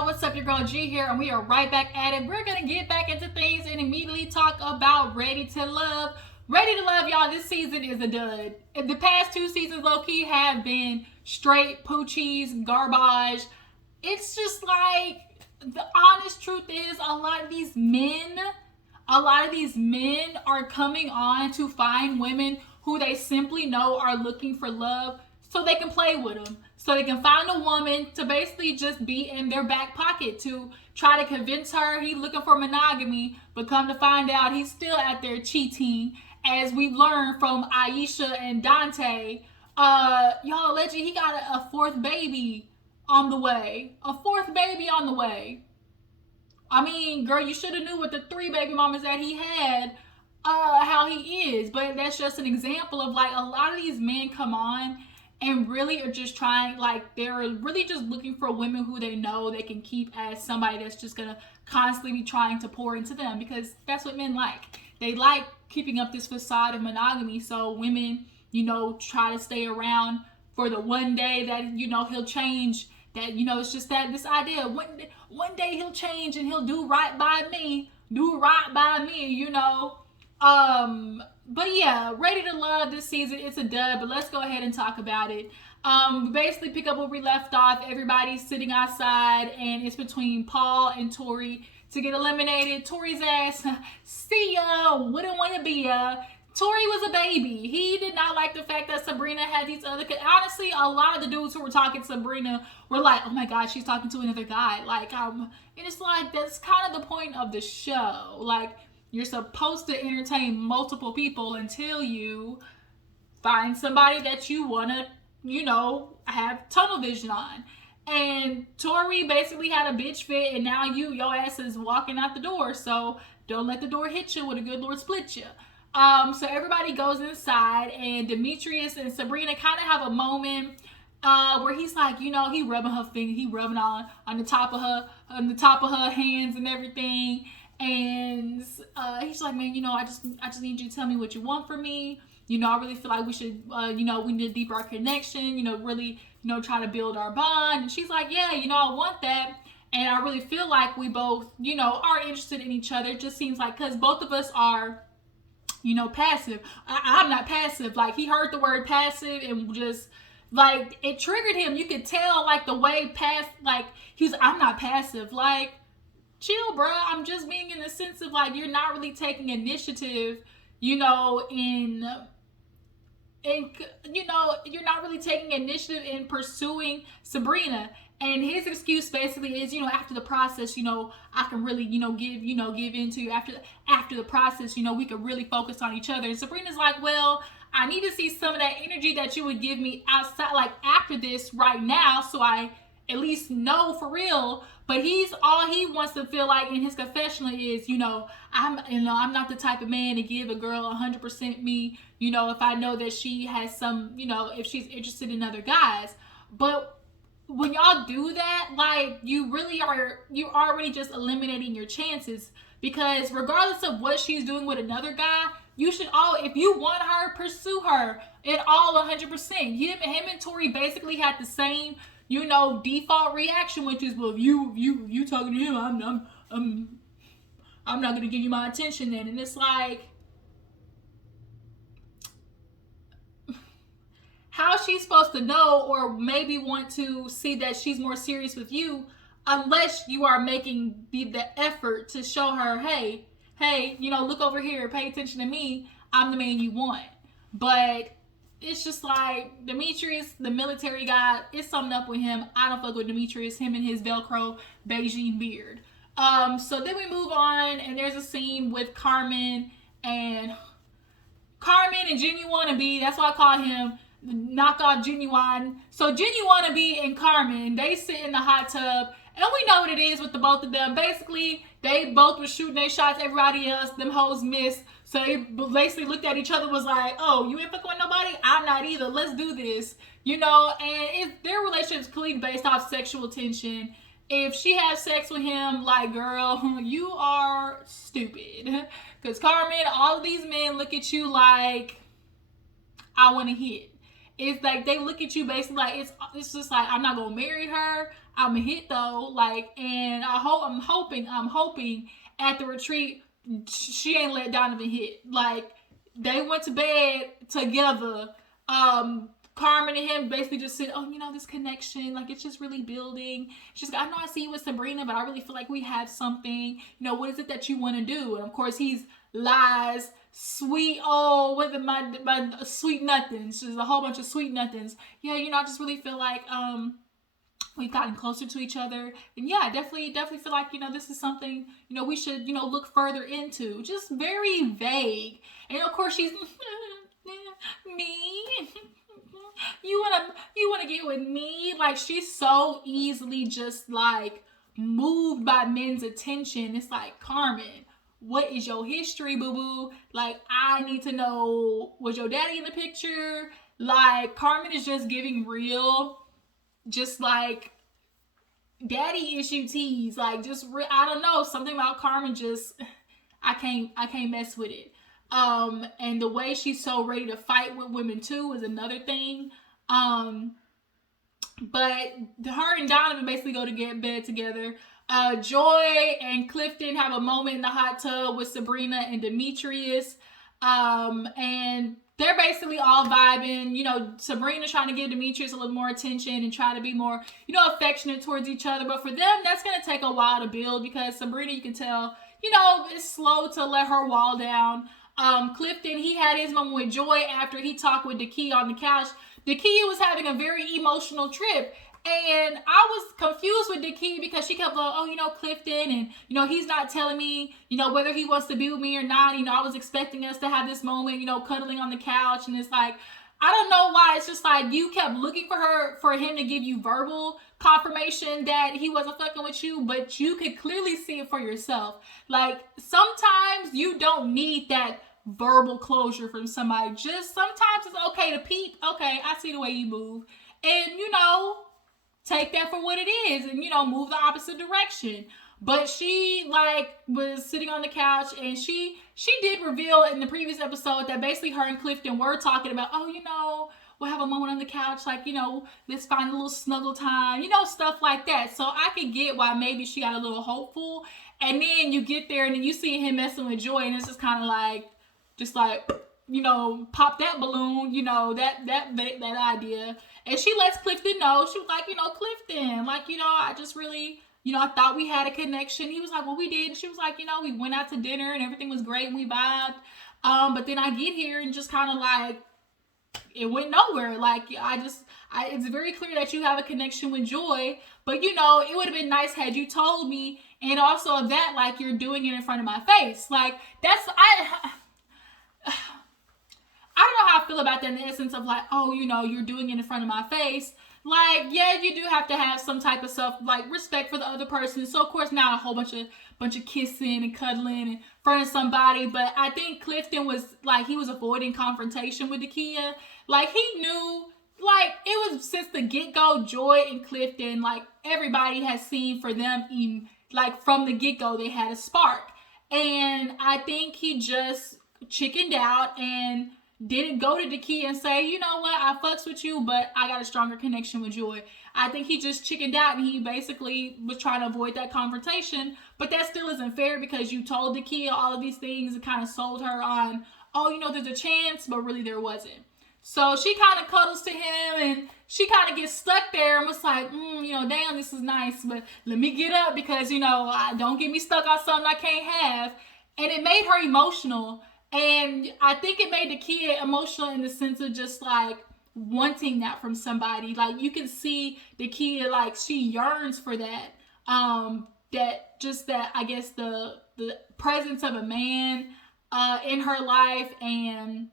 y'all, what's up? Your girl G here, and we are right back at it. We're gonna get back into things and immediately talk about Ready to Love. Ready to Love, y'all, this season is a dud. The past two seasons, low-key, have been straight poochies, garbage. It's just like, the honest truth is, a lot of these men are coming on to find women who they simply know are looking for love so they can play with them. So they can find a woman to basically just be in their back pocket to try to convince her he's looking for monogamy, but come to find out he's still out there cheating, as we've learned from Aisha and Dante. Y'all, allegedly he got a fourth baby on the way. A fourth baby on the way. I mean, girl, you should have knew with the 3 baby mamas that he had, how he is. But that's just an example of, like, a lot of these men come on and really are just trying, like, they're really just looking for women who they know they can keep as somebody that's just gonna constantly be trying to pour into them, because that's what men like. They like keeping up this facade of monogamy, so women, try to stay around for the one day that, he'll change, that, it's just that this idea, one day he'll change and he'll do right by me, But yeah, Ready to Love this season, it's a dud, but let's go ahead and talk about it. We basically pick up where we left off. Everybody's sitting outside, and it's between Paul and Tori to get eliminated. Tori's ass, see ya, wouldn't want to be ya. Tori was a baby. He did not like the fact that Sabrina had these other... Honestly, a lot of the dudes who were talking to Sabrina were like, oh my God, she's talking to another guy. Like, and it's like, that's kind of the point of the show. Like, you're supposed to entertain multiple people until you find somebody that you want to, have tunnel vision on. And Tori basically had a bitch fit, and now your ass is walking out the door. So don't let the door hit you, with a good Lord split you. So everybody goes inside, and Demetrius and Sabrina kind of have a moment where he's like, he rubbing her finger, he rubbing on the top of her hands and everything. And he's like, man, I just need you to tell me what you want from me. I really feel like we should, we need to deepen our connection, really, try to build our bond. And she's like, yeah, I want that. And I really feel like we both, are interested in each other. It just seems like, because both of us are, passive. I'm not passive. Like, he heard the word passive and just, like, it triggered him. You could tell, like, the way he was, I'm not passive. Like, chill, bro. I'm just being in the sense of, like, you're not really taking initiative, you're not really taking initiative in pursuing Sabrina. And his excuse basically is, after the process, I can really, give into you. After the process, we could really focus on each other. And Sabrina's like, well, I need to see some of that energy that you would give me outside, like, after this right now, so I at least know for real. But all he wants to feel like in his confessional is, I'm not the type of man to give a girl 100% me, if I know that she has some, if she's interested in other guys. But when y'all do that, like, you're already just eliminating your chances, because regardless of what she's doing with another guy, you should if you want her, pursue her at all 100%. Him and Tori basically had the same, default reaction, which is, well, if you talking to him, I'm not gonna give you my attention then. And it's like, how she's supposed to know, or maybe want to see that she's more serious with you, unless you are making the effort to show her, hey, look over here, pay attention to me, I'm the man you want. But it's just like, Demetrius, the military guy, it's something up with him. I don't fuck with Demetrius, him and his Velcro Beijing beard. So then we move on, and there's a scene with Carmen and Genuine B. That's why I call him knockoff Genuine. So Genuine B and Carmen, they sit in the hot tub, and we know what it is with the both of them. Basically, they both were shooting their shots. Everybody else, them hoes missed. So they basically looked at each other, was like, oh, you ain't fucking with nobody? I'm not either. Let's do this. And if their relationship is clearly based off sexual tension, if she has sex with him, like, girl, you are stupid. Because Carmen, all of these men look at you like, I want to hit. it's like they look at you basically like it's just like, I'm not gonna marry her. I'm a hit though, like, and I'm hoping at the retreat she ain't let Donovan hit. Like, they went to bed together. Carmen and him basically just said, oh, this connection, like, it's just really building. She's like, I know I see you with Sabrina, but I really feel like we have something. What is it that you want to do? And of course, he's lies, sweet, with my sweet nothings. There's a whole bunch of sweet nothings. Yeah, I just really feel like we've gotten closer to each other. And yeah, I definitely feel like, this is something, we should, look further into. Just very vague. And of course, she's me. You wanna get with me? Like, she's so easily just like moved by men's attention. It's like, Carmen, what is your history, boo-boo? Like, I need to know, was your daddy in the picture? Like, Carmen is just giving real, just like daddy issue tease. Like, just I don't know, something about Carmen just, I can't mess with it. And the way she's so ready to fight with women too is another thing. But her and Donovan basically go to get bed together. Joy and Clifton have a moment in the hot tub with Sabrina and Demetrius. And they're basically all vibing. Sabrina trying to give Demetrius a little more attention and try to be more, affectionate towards each other. But for them, that's going to take a while to build, because Sabrina, you can tell, is slow to let her wall down. Clifton, he had his moment with Joy after he talked with Dakia on the couch. Dakia was having a very emotional trip. And I was confused with Dakia because she kept going, Clifton, and, he's not telling me, whether he wants to be with me or not. I was expecting us to have this moment, cuddling on the couch. And it's like, I don't know why. It's just like you kept looking for him to give you verbal confirmation that he wasn't fucking with you, but you could clearly see it for yourself. Like, sometimes you don't need that verbal closure from somebody. Just sometimes it's okay to peep. Okay, I see the way you move. And, take that for what it is and, move the opposite direction. But she, was sitting on the couch, and she did reveal in the previous episode that basically her and Clifton were talking about, we'll have a moment on the couch, let's find a little snuggle time, stuff like that. So I could get why maybe she got a little hopeful. And then you get there, and then you see him messing with Joy, and it's just kind of like, pop that balloon, that idea. And she lets Clifton know. She was like, Clifton, I just really, I thought we had a connection. He was like, well, we did. She was like, we went out to dinner and everything was great and we vibed. But then I get here and just kind of like, it went nowhere. Like, it's very clear that you have a connection with Joy, but it would have been nice had you told me. And also that, like, you're doing it in front of my face. Like, I don't know how I feel about that in the essence of like, you're doing it in front of my face. Like, yeah, you do have to have some type of respect for the other person. So of course not a whole bunch of kissing and cuddling in front of somebody. But I think Clifton was like, he was avoiding confrontation with Dakia. Like, he knew, like, it was since the get-go, Joy and Clifton, like, everybody has seen for them, even, like, from the get-go, they had a spark. And I think he just chickened out and didn't go to Dakia and say, you know what, I fucks with you, but I got a stronger connection with Joy. I think he just chickened out, and he basically was trying to avoid that confrontation. But that still isn't fair, because you told Dakia all of these things and kind of sold her on, there's a chance, but really there wasn't. So she kind of cuddles to him, and she kind of gets stuck there and was like, damn, this is nice, but let me get up because, don't get me stuck on something I can't have. And it made her emotional. And I think it made Dakia emotional in the sense of just like wanting that from somebody. Like, you can see Dakia, like, she yearns for that. That I guess the presence of a man in her life, and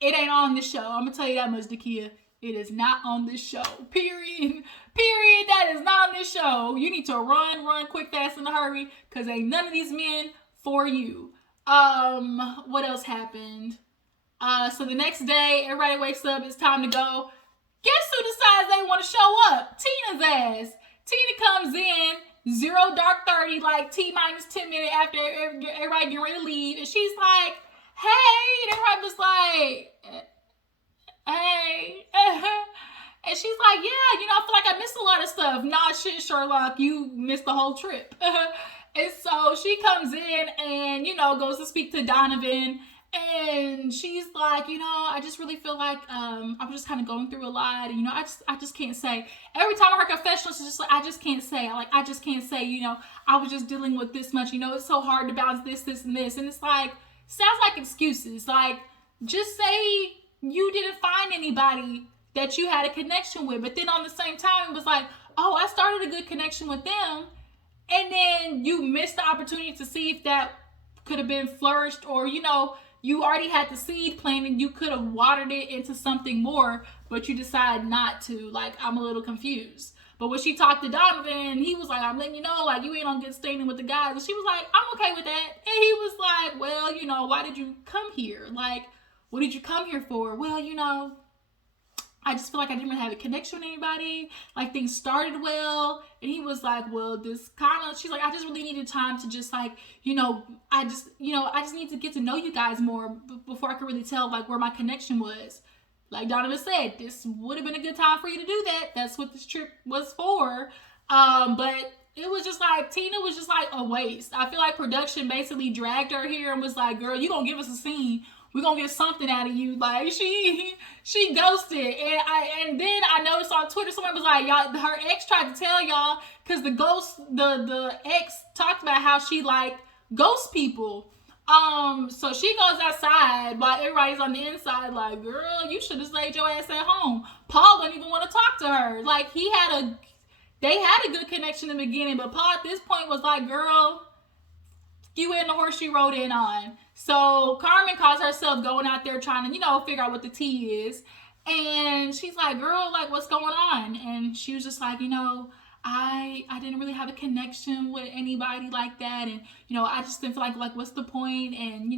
it ain't on this show. I'm gonna tell you that much, Dakia. It is not on this show. Period. That is not on this show. You need to run quick, fast, in a hurry, because ain't none of these men for you. What else happened? So the next day, everybody wakes up, it's time to go. Guess who decides they want to show up? Tina's ass. Tina comes in, 0 dark 30, like T-minus 10 minutes after everybody getting ready to leave. And she's like, hey, and everybody was like, hey. And she's like, yeah, I feel like I missed a lot of stuff. Nah, shit, Sherlock, you missed the whole trip. And so she comes in and, goes to speak to Donovan. And she's like, I just really feel like I'm just kind of going through a lot. And, I just can't say. Every time I heard confessional, she's just like, I just can't say. I just can't say, I was just dealing with this much. It's so hard to balance this, and this. And it's like, sounds like excuses. Like, just say you didn't find anybody that you had a connection with. But then on the same time, it was like, oh, I started a good connection with them. And then you missed the opportunity to see if that could have been flourished, or, you already had the seed planted and you could have watered it into something more, but you decided not to. Like, I'm a little confused. But when she talked to Donovan, he was like, I'm letting you know, like, you ain't on good standing with the guys. And she was like, I'm okay with that. And he was like, well, why did you come here? Like, what did you come here for? Well, I just feel like I didn't really have a connection with anybody. Like, things started well. And he was like, well, this Carmen, she's like, I just really needed time to just, like, I just need to get to know you guys more before I could really tell, like, where my connection was. Like Donovan said, this would have been a good time for you to do that. That's what this trip was for. But it was just like, Tina was just like a waste. I feel like production basically dragged her here and was like, girl, you gonna give us a scene. We're gonna get something out of you. Like, she ghosted. And then I noticed on Twitter, someone was like, y'all, her ex tried to tell y'all, because the ex talked about how she like ghosts people. So she goes outside while everybody's on the inside like, girl, you should have stayed your ass at home. Paul didn't even want to talk to her. Like, they had a good connection in the beginning, but Paul at this point was like, girl, you in the horse she rode in on. So Carmen calls herself going out there trying to, figure out what the tea is. And she's like, girl, like, what's going on? And she was just like, I didn't really have a connection with anybody like that. And, I just didn't feel like, what's the point? And,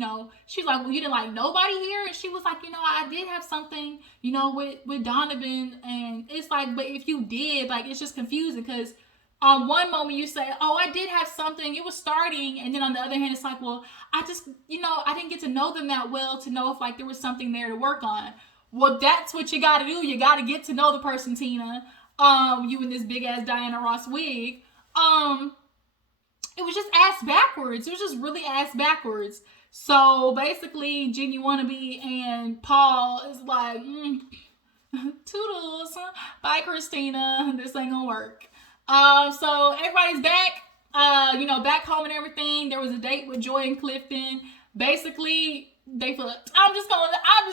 she's like, well, you didn't like nobody here? And she was like, I did have something, with Donovan. And it's like, but if you did, like, it's just confusing because on one moment you say, oh, I did have something, it was starting. And then on the other hand, it's like, well, I just, I didn't get to know them that well to know if like there was something there to work on. Well, that's what you got to do. You got to get to know the person, Tina. You in this big ass Diana Ross wig. It was just ass backwards. It was just really ass backwards. So basically, Jenny Wannabe and Paul is like, toodles, bye Christina, this ain't gonna work. So everybody's back, back home and everything. There was a date with Joy and Clifton. Basically, they flipped. I'm just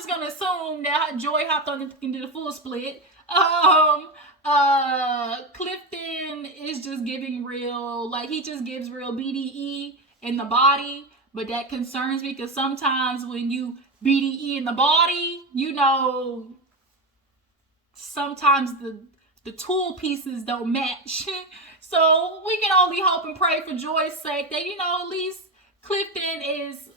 gonna assume that Joy hopped on and did a full split. Clifton is just giving real, like, he just gives real BDE in the body, but that concerns me because sometimes when you BDE in the body, sometimes the tool pieces don't match. So we can only hope and pray for Joy's sake that, at least Clifton is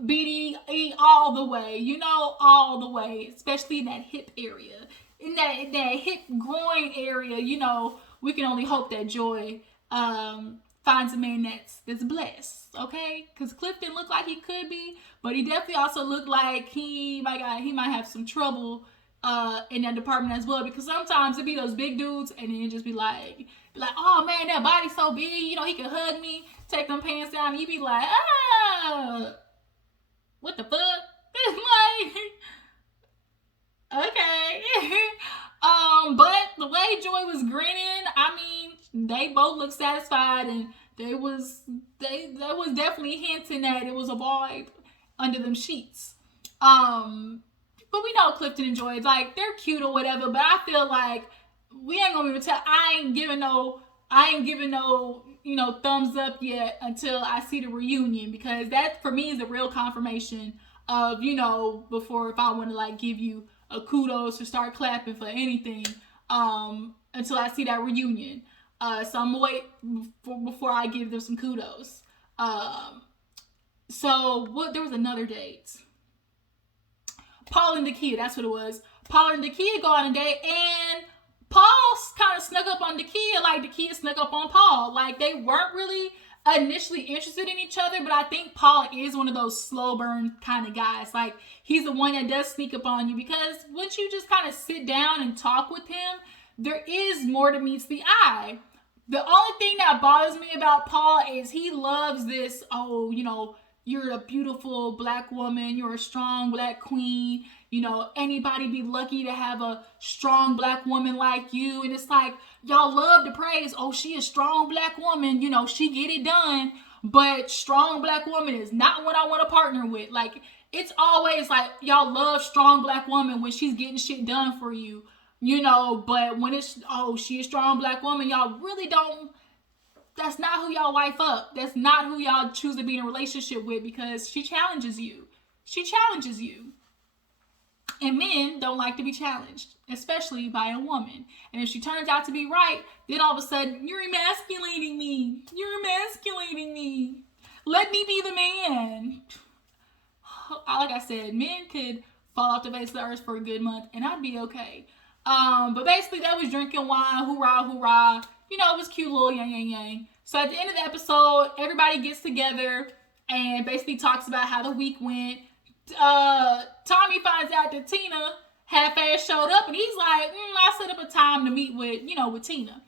BDE all the way, all the way, especially in that hip area. In that hip groin area, we can only hope that Joy finds a man that's blessed, okay? Because Clifton looked like he could be, but he definitely also looked like he might have some trouble in that department as well. Because sometimes it be those big dudes, and then it just be like, oh man, that body's so big, he can hug me, take them pants down, and you be like, what the fuck? Like, okay. But the way Joy was grinning, I mean, they both looked satisfied, and there was definitely hinting that it was a vibe under them sheets. But we know Clifton and Joy, like, they're cute or whatever, but I feel like we ain't gonna be able to tell. I ain't giving no thumbs up yet until I see the reunion, because that for me is a real confirmation of, before if I want to like give you a kudos or start clapping for anything, until I see that reunion. So I'm gonna wait before I give them some kudos. So there was another date. Paul and Dakia, that's what it was. Paul and Dakia go on a date, and Paul kind of snuck up on Dakia like Dakia snuck up on Paul. Like, they weren't really initially interested in each other, but I think Paul is one of those slow burn kind of guys. Like, he's the one that does sneak up on you, because once you just kind of sit down and talk with him, there is more to meets the eye. The only thing that bothers me about Paul is he loves this, oh, you know, you're a beautiful black woman, you're a strong black queen, you know, anybody be lucky to have a strong black woman like you. And it's like, y'all love to praise, oh, she a strong black woman, you know, she get it done. But strong black woman is not what I want to partner with. Like, it's always like, y'all love strong black woman when she's getting shit done for you, you know. But when it's, oh, she a strong black woman, y'all really don't, that's not who y'all wife up. That's not who y'all choose to be in a relationship with, because she challenges you. She challenges you. And men don't like to be challenged, especially by a woman. And if she turns out to be right, then all of a sudden, you're emasculating me. You're emasculating me. Let me be the man. Like I said, men could fall off the face of the earth for a good month, and I'd be okay. But basically, that was drinking wine, hoorah, hoorah. You know, it was cute little yang, yang, yang. So at the end of the episode, everybody gets together and basically talks about how the week went. Tommy finds out that Tina half-ass showed up, and he's like, I set up a time to meet with Tina.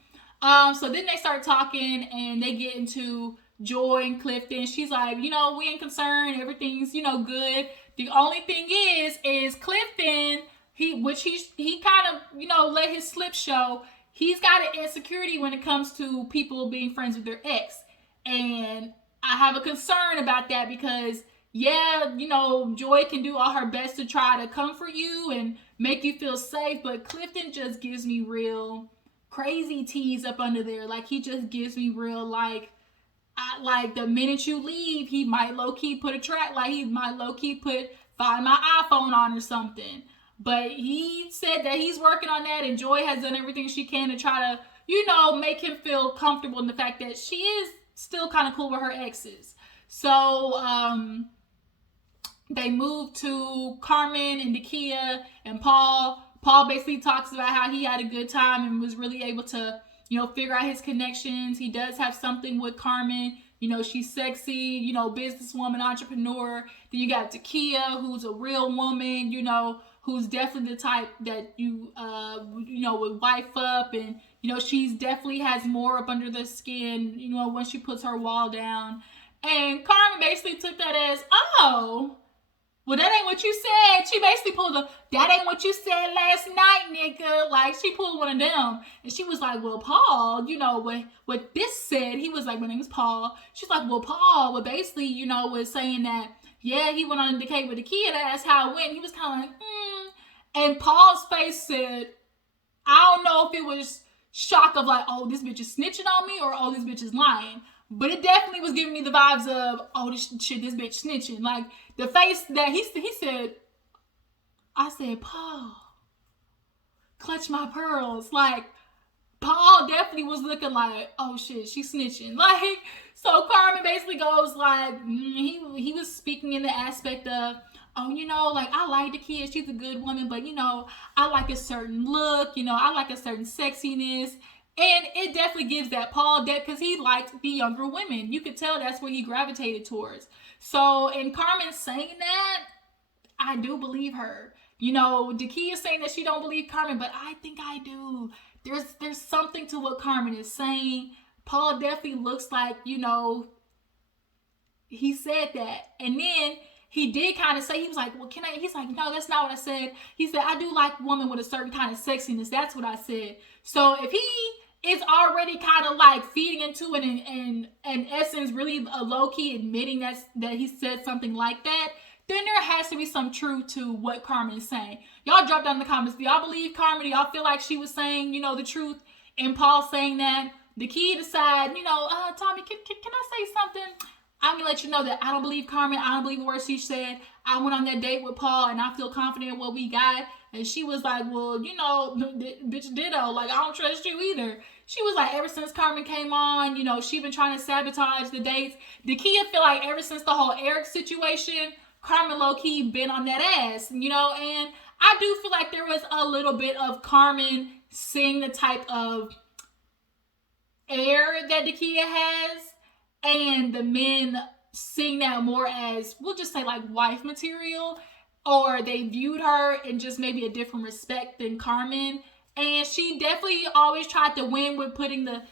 So then they start talking, and they get into Joy and Clifton. She's like, we ain't concerned. Everything's, good. The only thing is Clifton, he kind of, let his slip show. He's got an insecurity when it comes to people being friends with their ex. And I have a concern about that, because Joy can do all her best to try to comfort you and make you feel safe, but Clifton just gives me real crazy tease up under there. Like, he just gives me real, like the minute you leave, he might low-key put a track, like he might low-key find my iPhone on or something. But he said that he's working on that, and Joy has done everything she can to try to, make him feel comfortable in the fact that she is still kind of cool with her exes. So, they moved to Carmen and Nakia and Paul. Paul basically talks about how he had a good time and was really able to, figure out his connections. He does have something with Carmen. She's sexy, businesswoman, entrepreneur. Then you got Nakia, who's a real woman, who's definitely the type that you would wife up, and she's definitely has more up under the skin, once she puts her wall down. And Carmen basically took that as, oh, well, that ain't what you said. She basically pulled that ain't what you said last night, nigga. Like, she pulled one of them. And she was like, well, Paul, what this said, he was like, my name is Paul. She's like, well, Paul, well, basically, was saying that, yeah, he went on a date with the kid. That's how it went. He was kind of like, And Paul's face said, I don't know if it was shock of like, oh, this bitch is snitching on me, or oh, this bitch is lying. But it definitely was giving me the vibes of, oh, this bitch snitching. Like, the face that he said, I said, Paul, clutch my pearls. Like, Paul definitely was looking like, oh shit, she's snitching. Like, so Carmen basically goes like, he was speaking in the aspect of, oh, like, I like the kid, she's a good woman, but, I like a certain look, I like a certain sexiness. And it definitely gives that Paul depth, because he liked the younger women. You could tell that's where he gravitated towards. So, in Carmen saying that, I do believe her. Dakia is saying that she don't believe Carmen, but I think I do. There's something to what Carmen is saying. Paul definitely looks like, he said that. And then he did kind of say, he was like, well, he's like, no, that's not what I said. He said, I do like women with a certain kind of sexiness. That's what I said. So if he is already kind of like feeding into it, and in essence really low-key admitting that he said something like that, then there has to be some truth to what Carmen is saying. Y'all drop down in the comments. Do y'all believe Carmen? Do y'all feel like she was saying, the truth, and Paul saying that? The key decide, Tommy, can I say something? I'm going to let you know that I don't believe Carmen. I don't believe the words she said. I went on that date with Paul, and I feel confident in what we got. And she was like, well, bitch ditto. Like, I don't trust you either. She was like, ever since Carmen came on, she been trying to sabotage the dates. Nakia feel like ever since the whole Eric situation, Carmen low-key been on that ass, and I do feel like there was a little bit of Carmen seeing the type of air that Nakia has. and the men seeing that more as, we'll just say, like, wife material, or they viewed her in just maybe a different respect than Carmen. And she definitely always tried to win with putting the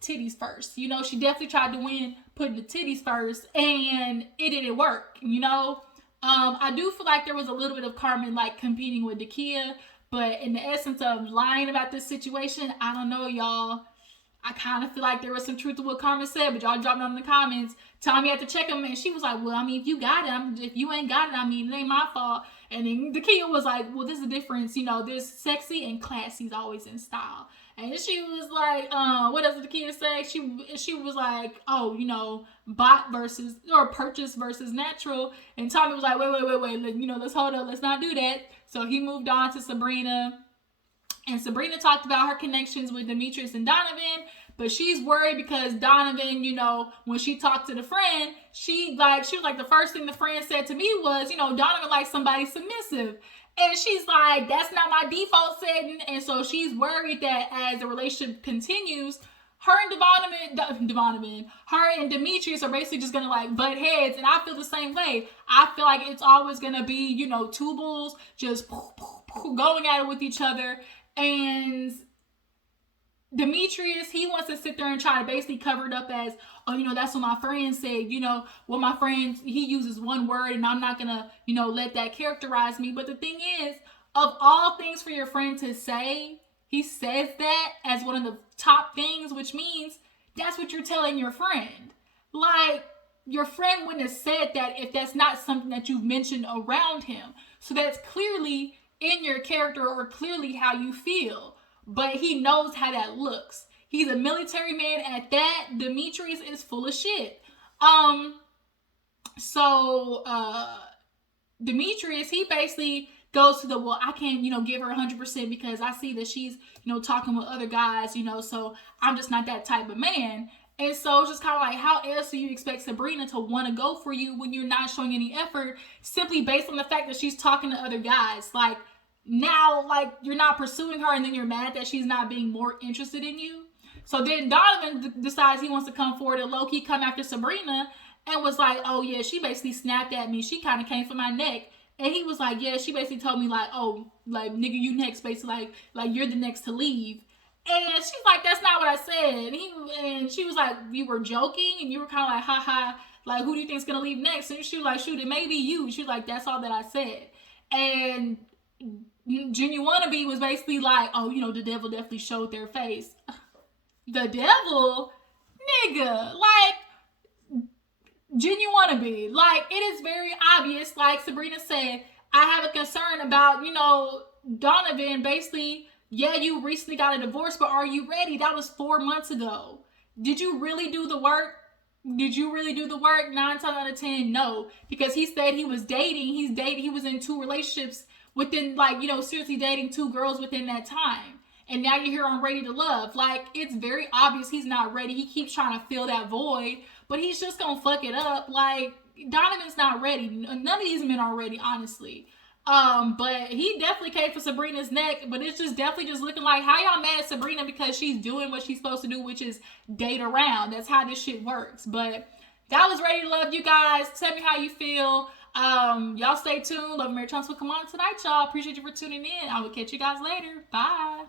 titties first. You know, she definitely tried to win putting the titties first, and it didn't work, you know. I do feel like there was a little bit of Carmen, like, competing with Dakia, but in the essence of lying about this situation, I don't know, y'all. I kind of feel like there was some truth to what Carmen said, but y'all dropped it in the comments. Tommy had to check him, and she was like, well, I mean, if you got it, if you ain't got it, I mean, it ain't my fault. And then Dakia was like, well, there's a difference, you know, there's sexy and classy's always in style. And she was like, what else did Dakia say? She was like, oh, you know, bought versus, or purchase versus natural. And Tommy was like, wait, you know, let's hold up, let's not do that. So he moved on to Sabrina. And Sabrina talked about her connections with Demetrius and Donovan, but she's worried because Donovan, you know, when she talked to the friend, she was like, the first thing the friend said to me was, you know, Donovan likes somebody submissive. And she's like, that's not my default setting. And so she's worried that as the relationship continues, her and Demetrius are basically just gonna, like, butt heads. And I feel the same way. I feel like it's always gonna be, you know, two bulls just going at it with each other. And Demetrius, he wants to sit there and try to basically cover it up as, oh, you know, that's what my friend said. You know, well, my friend, he uses one word and I'm not going to, you know, let that characterize me. But the thing is, of all things for your friend to say, he says that as one of the top things, which means that's what you're telling your friend. Like, your friend wouldn't have said that if that's not something that you've mentioned around him. So that's clearly in your character, or clearly how you feel. But he knows how that looks. He's a military man at that. Demetrius is full of shit. Demetrius, he basically goes to the, well, I can't, you know, give her 100% because I see that she's, you know, talking with other guys, you know, so I'm just not that type of man. And so it's just kind of like, how else do you expect Sabrina to want to go for you when you're not showing any effort, simply based on the fact that she's talking to other guys? Like, now, like, you're not pursuing her and then you're mad that she's not being more interested in you. So then Donovan decides he wants to come forward and low-key come after Sabrina and was like, oh yeah, she basically snapped at me. She kind of came for my neck. And he was like, yeah, she basically told me, like, oh, like, nigga, you next, basically, like you're the next to leave. And she's like, that's not what I said. And she was like, we were joking, and you were kind of like, haha, like, who do you think's gonna leave next? And she was like, shoot, it may be you. She was like, that's all that I said. And Junior Wannabe was basically like, oh, you know, the devil definitely showed their face. The devil? Nigga, like, Junior Wannabe. Like, it is very obvious, like Sabrina said, I have a concern about, you know, Donovan. Basically, yeah, you recently got a divorce, but are you ready? That was 4 months ago. Did you really do the work? 9 times out of 10, no. Because he said he was dating. He was in 2 relationships within, like, you know, seriously dating 2 girls within that time. And now you're here on Ready to Love. Like, it's very obvious he's not ready. He keeps trying to fill that void, but he's just gonna fuck it up. Like, Donovan's not ready. None of these men are ready, honestly. But he definitely came for Sabrina's neck, but it's just definitely just looking like, how y'all mad at Sabrina because she's doing what she's supposed to do, which is date around. That's how this shit works. But that was Ready to Love, you guys. Tell me how you feel. Y'all stay tuned. Love Mary Thompson will come on tonight, y'all. Appreciate you for tuning in. I will catch you guys later. Bye.